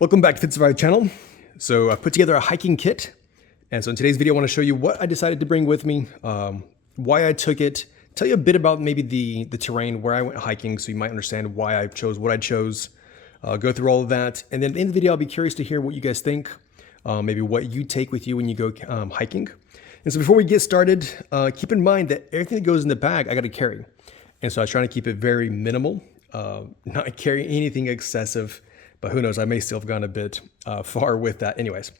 Welcome back to Fit Survive channel. So I put together a hiking kit. And so in today's video, I want to show you what I decided to bring with me, why I took it, tell you a bit about maybe the terrain where I went hiking so you might understand why I chose what I chose, go through all of that. And then at the end of the video, I'll be curious to hear what you guys think, maybe what you take with you when you go hiking. And so before we get started, keep in mind that everything that goes in the bag, I got to carry. And so I was trying to keep it very minimal, not carry anything excessive. But who knows, I may still have gone a bit far with that. Anyways.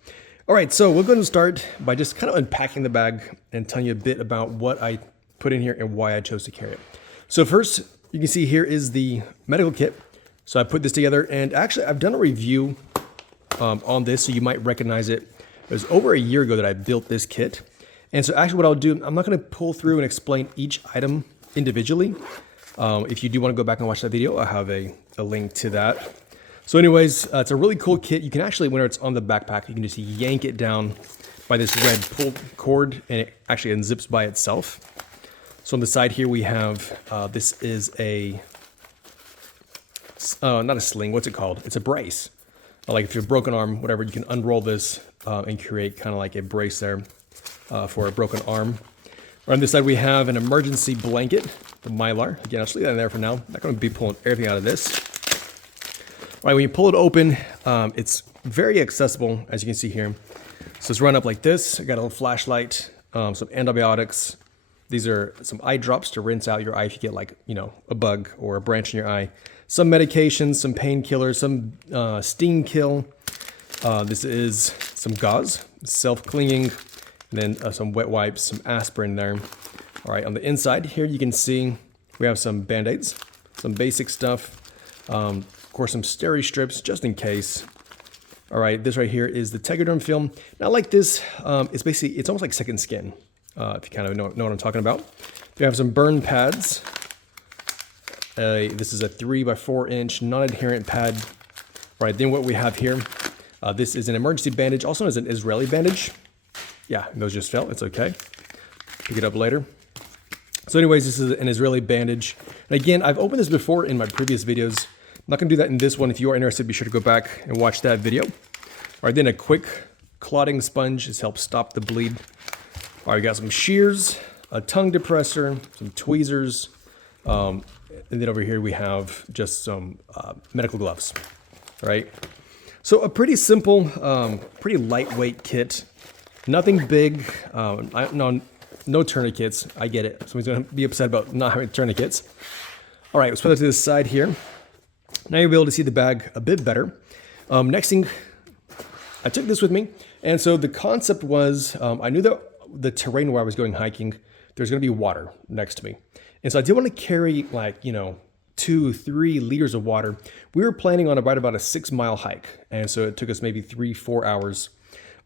All right, so we're going to start by just kind of unpacking the bag and telling you a bit about what I put in here and why I chose to carry it. So first, you can see here is the medical kit. So I put this together, and actually I've done a review on this, so you might recognize it. It was over a year ago that I built this kit. And so actually what I'll do, I'm not going to pull through and explain each item individually. If you do want to go back and watch that video, I'll have a link to that. So anyways, it's a really cool kit. You can actually, when it's on the backpack, you can just yank it down by this red pull cord, and it actually unzips by itself. So on the side here we have, this is a, not a sling, what's it called? It's a brace. Like if you have a broken arm, whatever, you can unroll this and create kind of like a brace there for a broken arm. Right on this side we have an emergency blanket, the Mylar. Again, I'll just leave that in there for now. I'm not going to be pulling everything out of this. All right, when you pull it open, it's very accessible, as you can see here. So it's run up like this. I got a little flashlight, some antibiotics. These are some eye drops to rinse out your eye if you get like, a bug or a branch in your eye. Some medications, some painkillers, some sting kill. This is some gauze, self-cleaning, and then some wet wipes, some aspirin there. All right, on the inside here, you can see we have some Band-Aids, some basic stuff. Of course, some steri strips just in case. All right, this right here is the Tegaderm film. Now, like this, it's almost like second skin, if you kind of know what I'm talking about. We have some burn pads. This is a 3x4 inch non-adherent pad. All right, then what we have here, this is an emergency bandage, also known as an Israeli bandage. Yeah, those just fell, it's okay. Pick it up later. So anyways, this is an Israeli bandage. And again, I've opened this before in my previous videos. I'm not going to do that in this one. If you are interested, be sure to go back and watch that video. All right, then a quick clotting sponge. This helps stop the bleed. All right, we got some shears, a tongue depressor, some tweezers, and then over here we have just some medical gloves. All right, so a pretty simple, pretty lightweight kit. Nothing big. No tourniquets. I get it. Someone's going to be upset about not having tourniquets. All right, let's put it to the side here. Now you'll be able to see the bag a bit better. Next thing, I took this with me. And so the concept was, I knew that the terrain where I was going hiking, there's going to be water next to me. And so I did want to carry 2-3 liters of water. We were planning on about a 6-mile hike. And so it took us maybe 3-4 hours.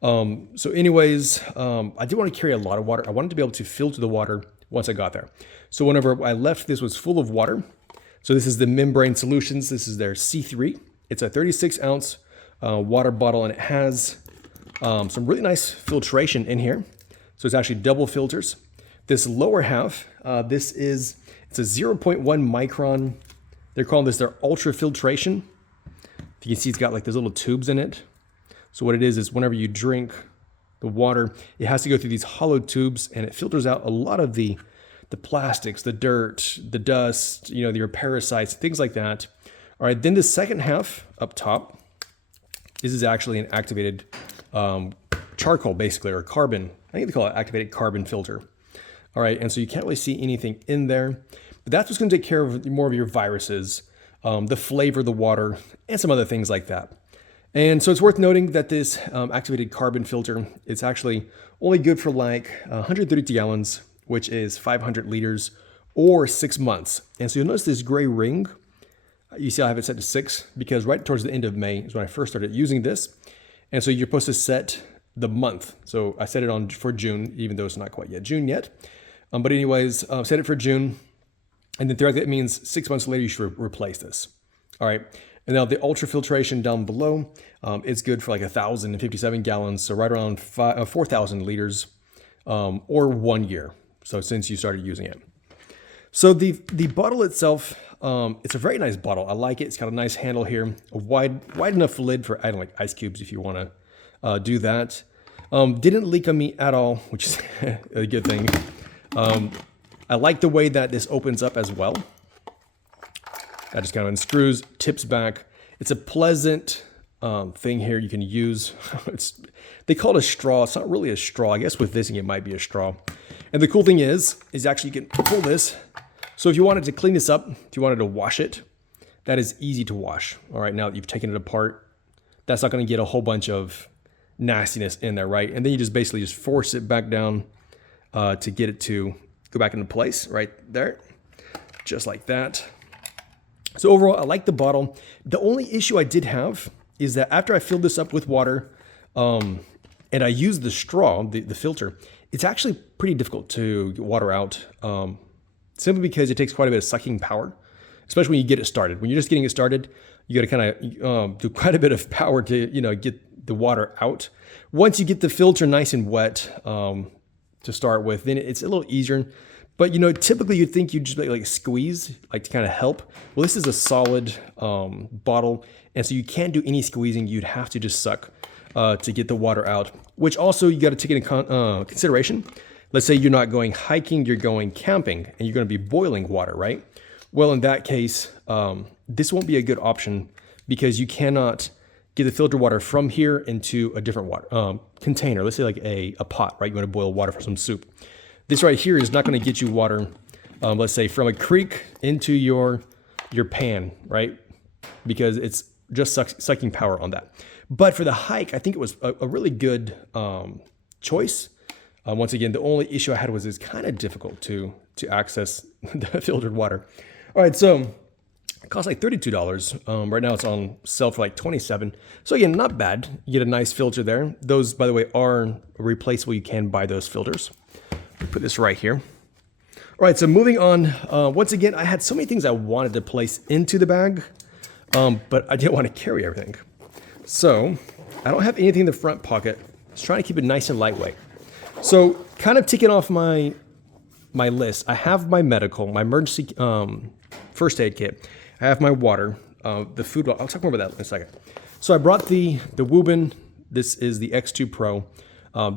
So anyways, I did want to carry a lot of water. I wanted to be able to filter the water once I got there. So whenever I left, this was full of water. So this is the Membrane Solutions. This is their C3. It's a 36-ounce water bottle, and it has some really nice filtration in here. So it's actually double filters. This lower half, it's a 0.1 micron. They're calling this their ultra filtration. If you can see, it's got like those little tubes in it. So what it is whenever you drink the water, it has to go through these hollow tubes, and it filters out a lot of the plastics, the dirt, the dust, your parasites, things like that. All right, then the second half up top, this is actually an activated charcoal, basically, or carbon. I think they call it activated carbon filter. All right, and so you can't really see anything in there, but that's what's going to take care of more of your viruses, the flavor of the water, and some other things like that. And so it's worth noting that this activated carbon filter, it's actually only good for like 132 gallons, which is 500 liters or 6 months. And so you'll notice this gray ring. You see I have it set to 6 because right towards the end of May is when I first started using this. And so you're supposed to set the month. So I set it on for June, even though it's not quite yet June yet. But anyways, set it for June. And then theoretically, it means 6 months later, you should replace this. All right. And now the ultrafiltration down below, it's good for like 1,057 gallons. So right around 4,000 liters or 1 year. So since you started using it. So the bottle itself, It's a very nice bottle. I like it. It's got a nice handle here, a wide enough lid for adding like ice cubes if you want to do that. Didn't leak on me at all, which is a good thing. I like the way that this opens up as well. That just kind of unscrews, tips back. It's a pleasant thing here you can use. They call it a straw. It's not really a straw. I guess with this it might be a straw. And the cool thing is actually you can pull this. So if you wanted to clean this up, if you wanted to wash it, that is easy to wash. All right, now that you've taken it apart, that's not going to get a whole bunch of nastiness in there, right? And then you just basically just force it back down to get it to go back into place right there, just like that. So overall, I like the bottle. The only issue I did have is that after I filled this up with water and I used the straw, the filter, it's actually pretty difficult to get water out simply because it takes quite a bit of sucking power, especially when you get it started. When you're just getting it started, you got to kind of do quite a bit of power to, get the water out. Once you get the filter nice and wet to start with, then it's a little easier. But typically you'd think you'd just like squeeze, like to kind of help. Well, this is a solid bottle, and so you can't do any squeezing. You'd have to just suck to get the water out. Which also you got to take into consideration. Let's say you're not going hiking, you're going camping, and you're going to be boiling water, right? Well, in that case, this won't be a good option because you cannot get the filtered water from here into a different water container. Let's say like a pot, right? You want to boil water for some soup. This right here is not going to get you water, let's say from a creek into your pan, right? Because it's just sucking power on that. But for the hike, I think it was a really good choice. Once again, the only issue I had was it's kind of difficult to access the filtered water. All right, so it costs like $32. Right now it's on sale for like $27. So again, not bad. You get a nice filter there. Those, by the way, are replaceable. You can buy those filters. Put this right here. All right, so moving on. Once again, I had so many things I wanted to place into the bag, but I didn't want to carry everything. So I don't have anything in the front pocket. I was trying to keep it nice and lightweight. So kind of ticking off my list, I have my medical, my emergency first aid kit. I have my water, the food. I'll talk more about that in a second. So I brought the Woobin. This is the X2 Pro.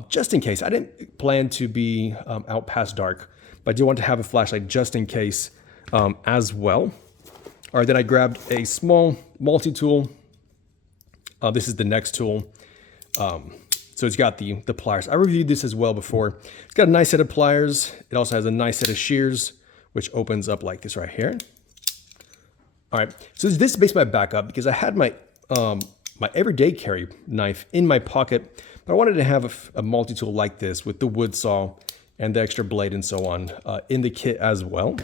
Just in case. I didn't plan to be out past dark, but I do want to have a flashlight just in case as well. All right, then I grabbed a small multi-tool. This is the next tool. So it's got the pliers. I reviewed this as well before. It's got a nice set of pliers. It also has a nice set of shears, which opens up like this right here. All right, so this is basically my backup because I had my my everyday carry knife in my pocket, but I wanted to have a multi-tool like this with the wood saw and the extra blade and so on in the kit as well.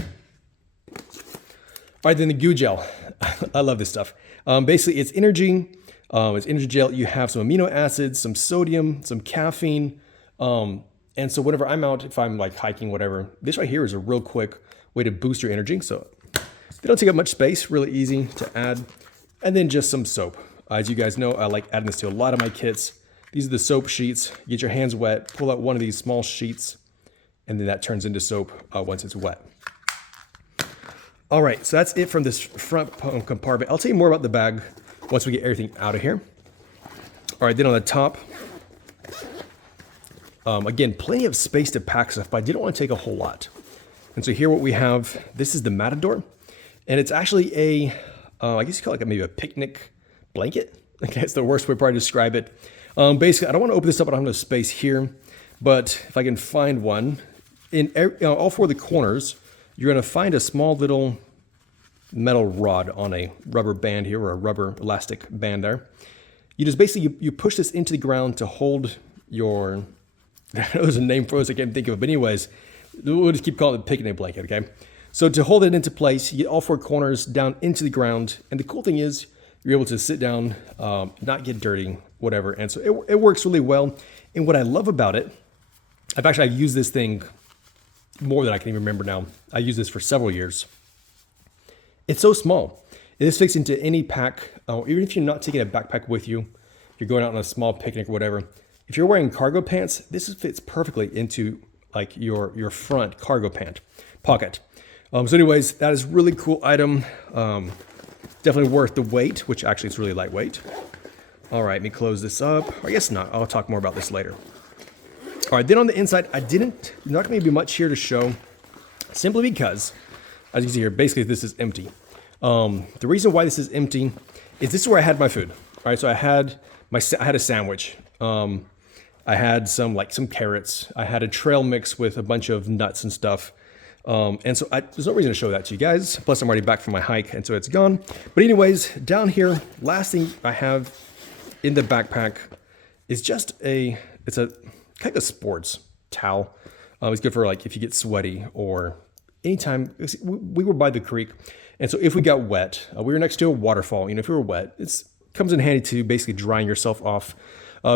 All right, then the goo gel. I love this stuff. Basically, it's energy. It's energy gel. You have some amino acids, some sodium, some caffeine. And so whenever I'm out, if I'm like hiking, whatever, this right here is a real quick way to boost your energy. So they don't take up much space, really easy to add. And then just some soap. As you guys know, I like adding this to a lot of my kits. These are the soap sheets. Get your hands wet, pull out one of these small sheets, and then that turns into soap once it's wet. All right, so that's it from this front compartment. I'll tell you more about the bag once we get everything out of here. All right, then on the top, again, plenty of space to pack stuff, but I didn't want to take a whole lot. And so here what we have, this is the Matador, and it's actually a, I guess you call it like maybe a picnic blanket. Okay, it's the worst way to probably describe it. Basically, I don't want to open this up. I don't have enough space here, but if I can find one, in all four of the corners, you're going to find a small little metal rod on a rubber band here, or a rubber elastic band there. You just basically, you push this into the ground to hold your, there's a name for this I can't think of it, but anyways, we'll just keep calling it picnic blanket, okay? So to hold it into place, you get all four corners down into the ground, and the cool thing is, you're able to sit down, not get dirty, whatever. And so it works really well. And what I love about it, I've used this thing more than I can even remember now. I used this for several years. It's so small. It is fixed into any pack. Even if you're not taking a backpack with you, you're going out on a small picnic or whatever. If you're wearing cargo pants, this fits perfectly into like your front cargo pant pocket. So anyways, that is really cool item. Definitely worth the weight, which actually is really lightweight. All right, let me close this up. Or I guess not. I'll talk more about this later. All right, then on the inside, not going to be much here to show, simply because, as you can see here, basically this is empty. The reason why this is empty is this is where I had my food. All right, so I had a sandwich. I had some carrots. I had a trail mix with a bunch of nuts and stuff. And so there's no reason to show that to you guys. Plus, I'm already back from my hike, and so it's gone. But anyways, down here, last thing I have in the backpack is just it's a kind of sports towel. It's good for like if you get sweaty or anytime. We were by the creek, and so if we got wet, we were next to a waterfall. You know, if we were wet, it comes in handy to basically drying yourself off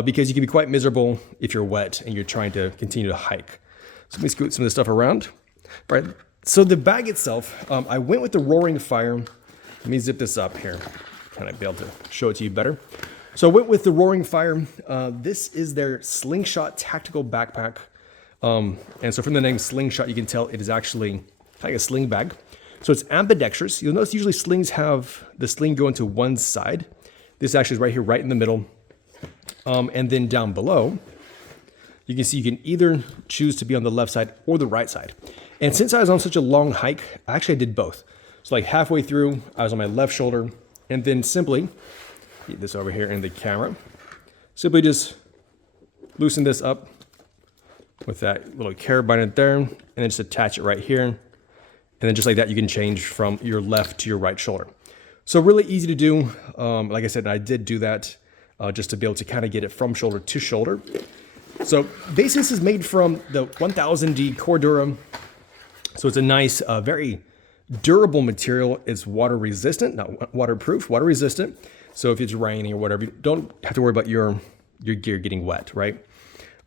because you can be quite miserable if you're wet and you're trying to continue to hike. So let me scoot some of this stuff around. All right, so the bag itself, I went with the Roaring Fire. Let me zip this up here, kind of be able to show it to you better. So I went with the Roaring Fire. This is their Slingshot Tactical Backpack. And so from the name Slingshot, you can tell it is actually like a sling bag. So it's ambidextrous. You'll notice usually slings have the sling go into one side. This actually is right here, right in the middle. And then down below, you can see you can either choose to be on the left side or the right side. And since I was on such a long hike, actually I did both. So like halfway through, I was on my left shoulder, and then simply, get this over here in the camera, simply just loosen this up with that little carabiner there, and then just attach it right here. And then just like that, you can change from your left to your right shoulder. So really easy to do. Like I said, I did do that just to be able to kind of get it from shoulder to shoulder. So basically this is made from the 1000D Cordura. So it's a nice, very durable material. It's water resistant, not waterproof, water resistant. So if it's raining or whatever, you don't have to worry about your gear getting wet, right?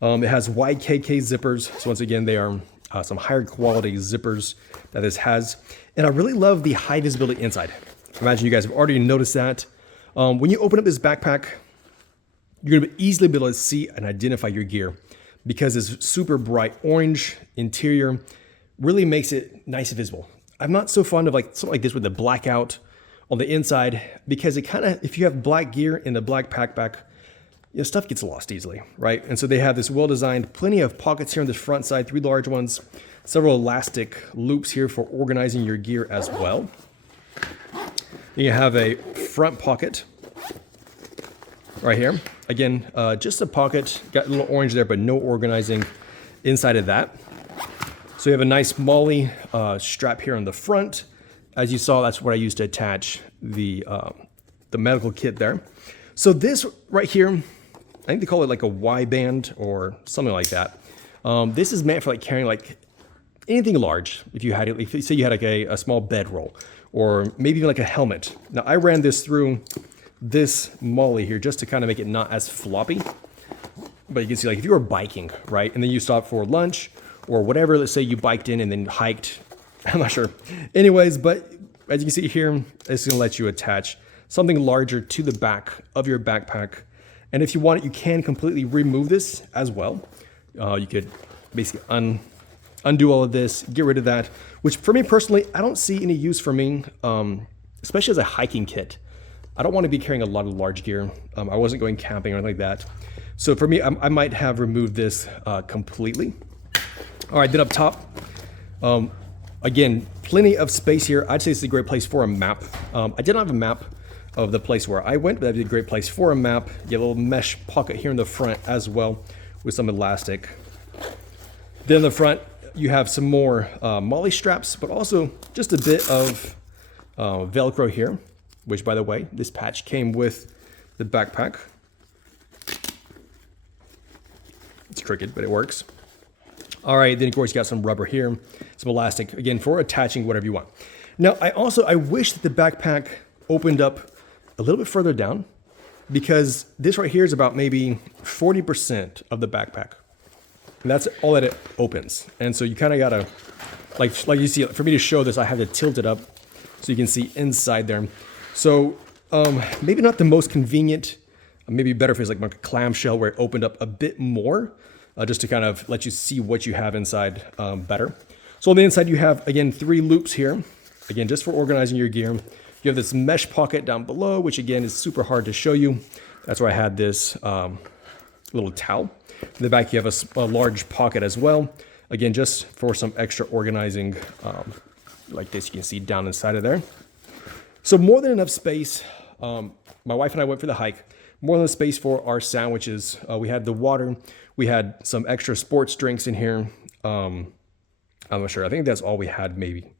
It has YKK zippers. So once again, they are some higher quality zippers that this has. And I really love the high visibility inside. I imagine you guys have already noticed that. When you open up this backpack, you're gonna easily be able to see and identify your gear because this super bright orange interior really makes it nice and visible. I'm not so fond of like something like this with the blackout on the inside because it kind of, if you have black gear in the black backpack, you know, stuff gets lost easily, right? And so they have this well-designed, plenty of pockets here on the front side, 3 large ones, several elastic loops here for organizing your gear as well. Then you have a front pocket right here. Again, just a pocket, got a little orange there, but no organizing inside of that. So you have a nice MOLLE strap here on the front. As you saw, that's what I used to attach the medical kit there. So this right here, I think they call it like a Y band or something like that. This is meant for like carrying like anything large. If you had, if you say you had like a small bedroll or maybe even like a helmet. Now I ran this through this MOLLE here just to kind of make it not as floppy. But you can see like if you were biking, right? And then you stop for lunch or whatever, let's say you biked in and then hiked, I'm not sure. Anyways, but as you can see here, it's gonna let you attach something larger to the back of your backpack. And if you want it, you can completely remove this as well. You could basically undo all of this, get rid of that, which for me personally, I don't see any use for me, especially as a hiking kit. I don't want to be carrying a lot of large gear. I wasn't going camping or anything like that. So for me, I might have removed this completely. All right, then up top, again, plenty of space here. I'd say this is a great place for a map. I did not have a map of the place where I went, but that'd be a great place for a map. You have a little mesh pocket here in the front as well with some elastic. Then in the front, you have some more MOLLE straps, but also just a bit of Velcro here, which by the way, this patch came with the backpack. It's crooked, but it works. All right, then of course you got some rubber here, some elastic, again, for attaching whatever you want. Now, I wish that the backpack opened up a little bit further down because this right here is about maybe 40% of the backpack. And that's all that it opens. And so you kind of gotta, like you see, for me to show this, I have to tilt it up so you can see inside there. So maybe not the most convenient, maybe better if it's like a clamshell where it opened up a bit more, just to kind of let you see what you have inside better. So on the inside, you have, again, 3 loops here. Again, just for organizing your gear. You have this mesh pocket down below, which again is super hard to show you. That's where I had this little towel. In the back, you have a large pocket as well. Again, just for some extra organizing, like this, you can see down inside of there. So more than enough space. My wife and I went for the hike. More than enough space for our sandwiches. We had the water. We had some extra sports drinks in here. I'm not sure. I think that's all we had, maybe.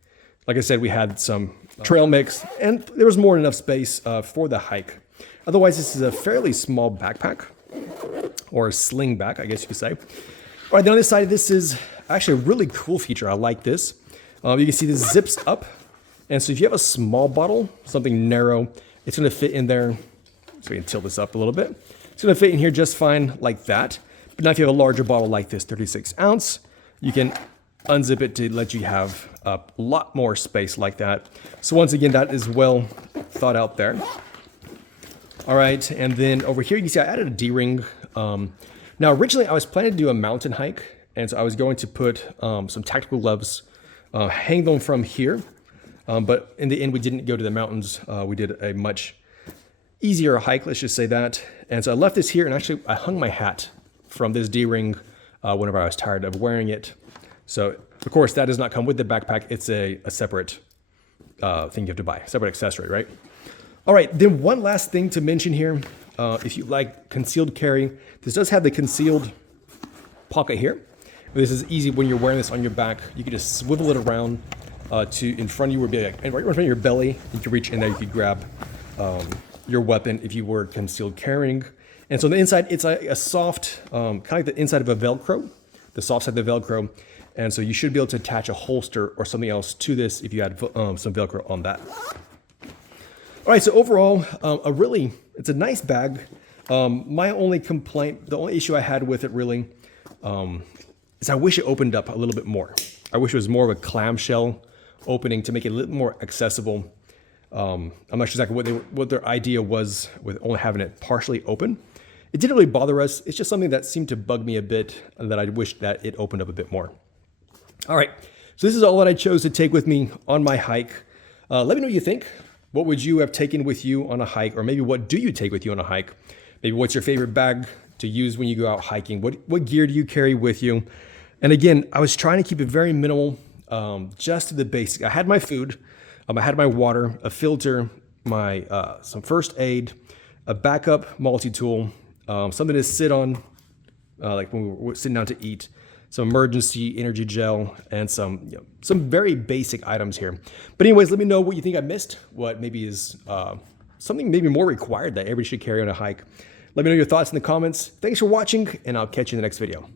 Like I said, we had some trail mix, and there was more than enough space for the hike. Otherwise, this is a fairly small backpack, or a sling back, I guess you could say. All right, then on this side, this is actually a really cool feature. I like this. You can see this zips up, and so if you have a small bottle, something narrow, it's going to fit in there. So we can tilt this up a little bit. It's going to fit in here just fine like that. But now if you have a larger bottle like this, 36 ounce, you can unzip it to let you have a lot more space like that. So once again, that is well thought out there. All right, and then over here, you can see I added a D-ring. Now, originally, I was planning to do a mountain hike, and so I was going to put some tactical gloves, hang them from here. But in the end, we didn't go to the mountains. We did a much easier hike, let's just say that. And so I left this here, and actually, I hung my hat from this D-ring whenever I was tired of wearing it. So, of course, that does not come with the backpack. It's a separate thing you have to buy, separate accessory, right? All right, then one last thing to mention here. If you like concealed carry, this does have the concealed pocket here. This is easy when you're wearing this on your back. You can just swivel it around to in front of you, or be like, and right in front of your belly. You can reach in there, you can grab your weapon if you were concealed carrying. And so on the inside, it's a soft, kind of like the inside of a Velcro, the soft side of the Velcro. And so you should be able to attach a holster or something else to this if you had some Velcro on that. All right, so overall, it's a nice bag. My only complaint, the only issue I had with it really, is I wish it opened up a little bit more. I wish it was more of a clamshell opening to make it a little more accessible. I'm not sure exactly what their idea was with only having it partially open. It didn't really bother us. It's just something that seemed to bug me a bit, and that I wish that it opened up a bit more. All right, so this is all that I chose to take with me on my hike. Let me know what you think. What would you have taken with you on a hike? Or maybe what do you take with you on a hike? Maybe what's your favorite bag to use when you go out hiking? What gear do you carry with you? And again, I was trying to keep it very minimal, just to the basic. I had my food, I had my water, a filter, my some first aid, a backup multi-tool, something to sit on, like when we were sitting down to eat, some emergency energy gel, and some very basic items here. But anyways, let me know what you think I missed, what maybe is something maybe more required that everybody should carry on a hike. Let me know your thoughts in the comments. Thanks for watching, and I'll catch you in the next video.